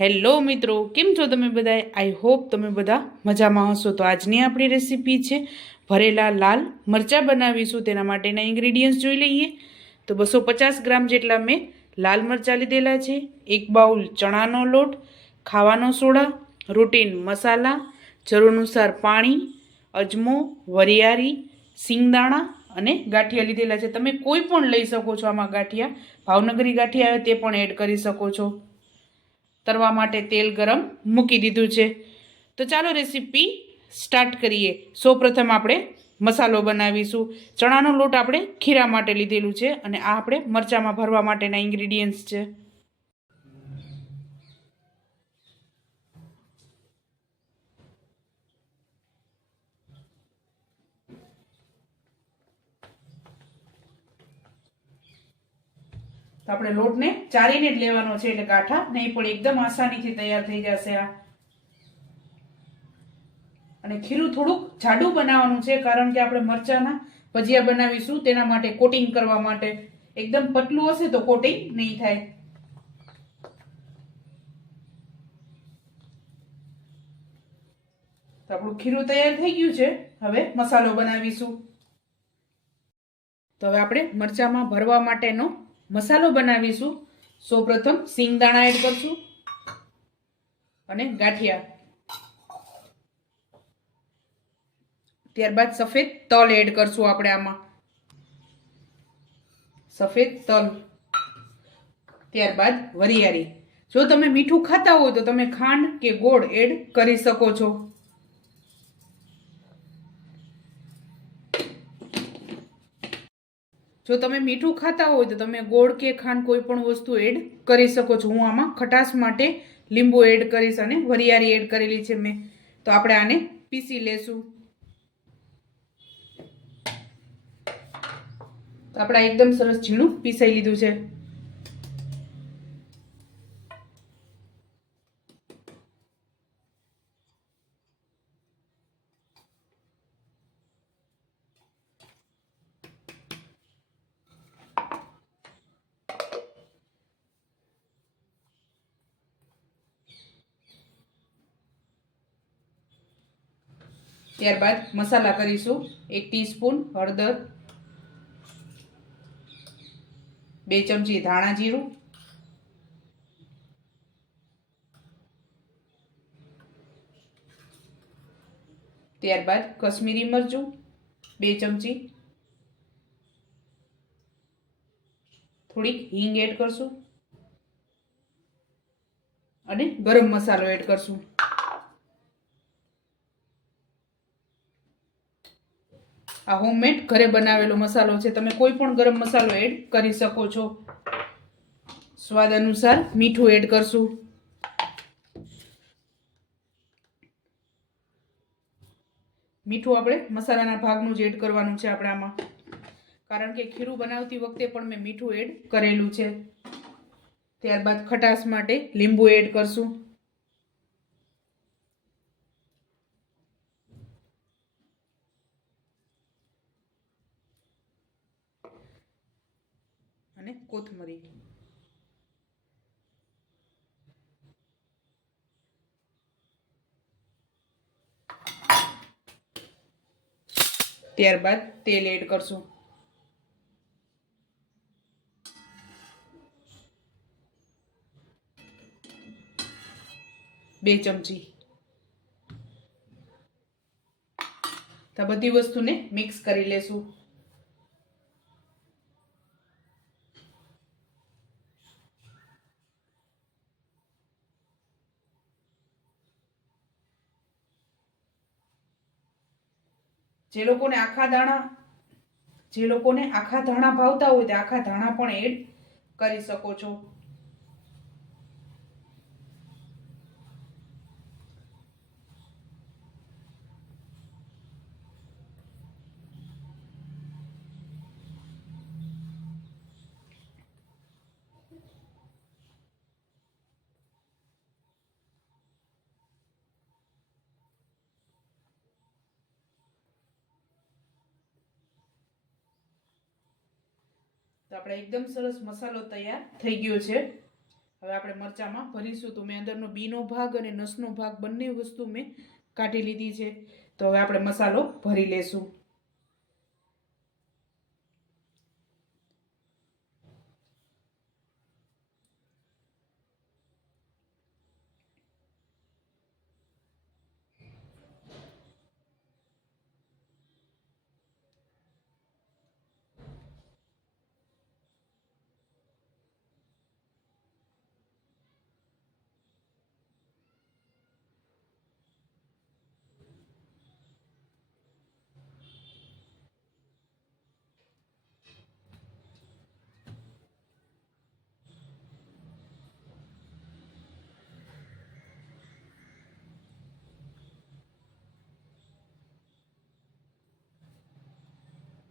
Hello મિત્રો, કેમ છો તમે બધા? આઈ હોપ તમે બધા મજામાં હશો. તો આજની આપણી રેસીપી છે ભરેલા લાલ મરચાં બનાવીશું. તેના માટેના ઇન્ગ્રીડિયન્ટ્સ જોઈ લઈએ. તો 250 ગ્રામ જેટલા મેં લાલ મરચાં લીધેલા છે, 1 બાઉલ ચણાનો લોટ, ખાવાનો સોડા, રૂટીન મસાલા, જરૂર અનુસાર પાણી, અજમો, વરિયાળી, સિંગદાણા અને ગાંઠિયા લીધેલા છે. તમે કોઈ પણ લઈ શકો છો. આમાં ગાંઠિયા ભાવનગરી ગાંઠિયા આવે તે પણ એડ કરી શકો છો. તરવા માટે તેલ ગરમ મૂકી દીધું છે. તો ચાલો રેસીપી સ્ટાર્ટ કરીએ. સૌપ્રથમ આપણે મસાલો બનાવીશું. ચણાનો લોટ આપણે ખીરા માટે લીધેલું છે અને આ આપણે મરચાંમાં ભરવા માટેના ઇન્ગ્રીડિયન્ટ્સ છે. તો આપણે લોટને ચારીને જ લેવાનો છે, એટલે ગાંઠા નહીં પણ એકદમ આસાનીથી તૈયાર થઈ જશે આ. અને ખીરું થોડુંક જાડું બનાવવાનું છે, કારણ કે આપણે મરચાંના ભજીયા બનાવીશું તેના માટે, કોટિંગ કરવા માટે. એકદમ પતલું હશે તો કોટિંગ નહીં થાય. તો આપણું ખીરું તૈયાર થઈ ગયું છે. હવે મસાલો બનાવીશું. તો હવે આપણે મરચાંમાં ભરવા માટેનો મસાલો બનાવીશું. સૌપ્રથમ સિંગદાણા એડ કરશું અને ગાંઠિયા. ત્યારબાદ સફેદ તલ એડ કરશું આપણે આમાં. સફેદ તલ. ત્યારબાદ વરિયાળી. જો તમે મીઠું ખાતા હોય તો તમે ખાંડ કે ગોળ એડ કરી શકો છો. જો તમે મીઠું ખાતા હોય તો તમે ગોળ કે ખાંડ કોઈ પણ વસ્તુ એડ કરી શકો છો. હું આમાં ખટાશ માટે લીંબુ એડ કરીશ અને વરિયાળી એડ કરેલી છે મેં. તો આપણે આને પીસી લેશું. તો આપણે એકદમ સરસ ઝીણું પીસાઈ લીધું છે. ત્યારબાદ મસાલા કરીશું. 1 ટીસ્પૂન હળદર, 2 ચમચી ધાણા જીરું, ત્યારબાદ કશ્મીરી મરચું 2 ચમચી, થોડીક હિંગ એડ કરશું અને ગરમ મસાલો એડ કરશું. આ હોમમેડ ઘરે બનાવેલો મસાલો છે. તમે કોઈ પણ ગરમ મસાલો એડ કરી શકો છો. સ્વાદ અનુસાર મીઠું એડ કરશું. મીઠું આપણે મસાલાના ભાગનું જ એડ કરવાનું છે આપણે આમાં, કારણ કે ખીરું બનાવતી વખતે પણ મેં મીઠું એડ કરેલું છે. ત્યારબાદ ખટાશ માટે લીંબુ એડ કરશું. અને કોથમરી. ત્યારબાદ તેલ એડ કરશું. બે ચમચી. તો બધી વસ્તુને મિક્સ કરી લેશું. જે લોકોને આખા ધાણા ભાવતા હોય તે આખા ધાણા પણ એડ કરી શકો છો. તો આપણે એકદમ સરસ મસાલો તૈયાર થઈ ગયો છે. હવે આપણે મરચામાં ભરીશું. તો મેં અંદરનો બીનો ભાગ અને નસનો ભાગ બંને વસ્તુ મેં કાઢી લીધી છે. તો હવે આપણે મસાલો ભરી લેશું.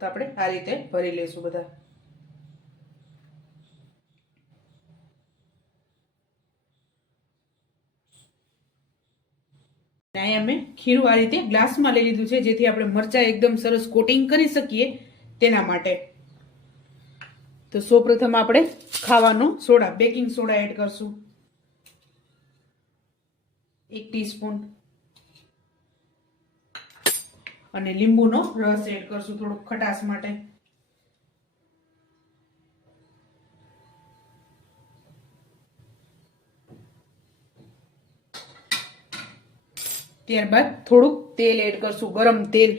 તો આપણે આ રીતે ભરી લઈશું બધા. અહીંયા મેં ખીરું આ રીતે ગ્લાસમાં લઈ લીધું છે, જેથી આપણે મરચાં એકદમ સરસ કોટિંગ કરી શકીએ તેના માટે. તો સૌપ્રથમ આપણે ખાવાનો સોડા, બેકિંગ સોડા એડ કરશું 1 ટીસ્પૂન, અને લીંબુનો રસ એડ કરશું થોડુંક ખટાશ માટે. ત્યારબાદ થોડુંક તેલ એડ કરશું, ગરમ તેલ,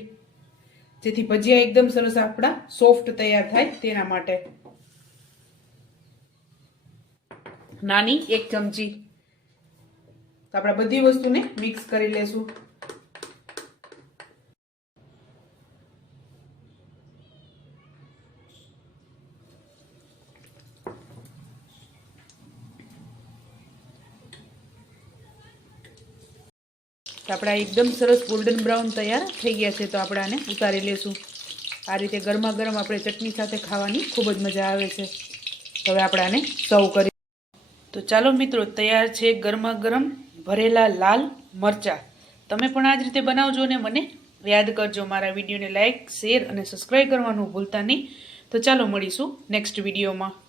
જેથી ભજીયા એકદમ સરસ આપણા સોફ્ટ તૈયાર થાય તેના માટે. નાની 1 ચમચી. તો આપણે બધી વસ્તુને મિક્સ કરી લેશું. તો આપણા એકદમ સરસ ગોલ્ડન બ્રાઉન તૈયાર થઈ ગયા છે. તો આપણે આને ઉતારી લેશું. આ રીતે ગરમા ગરમ આપણે ચટણી સાથે ખાવાની ખૂબ જ મજા આવે છે. તો હવે આપણે આને સર્વ કરી. તો ચાલો મિત્રો, તૈયાર છે ગરમા ગરમ ભરેલા લાલ મરચાં. તમે પણ આ જ રીતે બનાવજો ને મને યાદ કરજો. મારા વિડીયોને લાઇક, શેર અને સબસ્ક્રાઈબ કરવાનું ભૂલતા નહીં. તો ચાલો મળીશું નેક્સ્ટ વિડીયોમાં.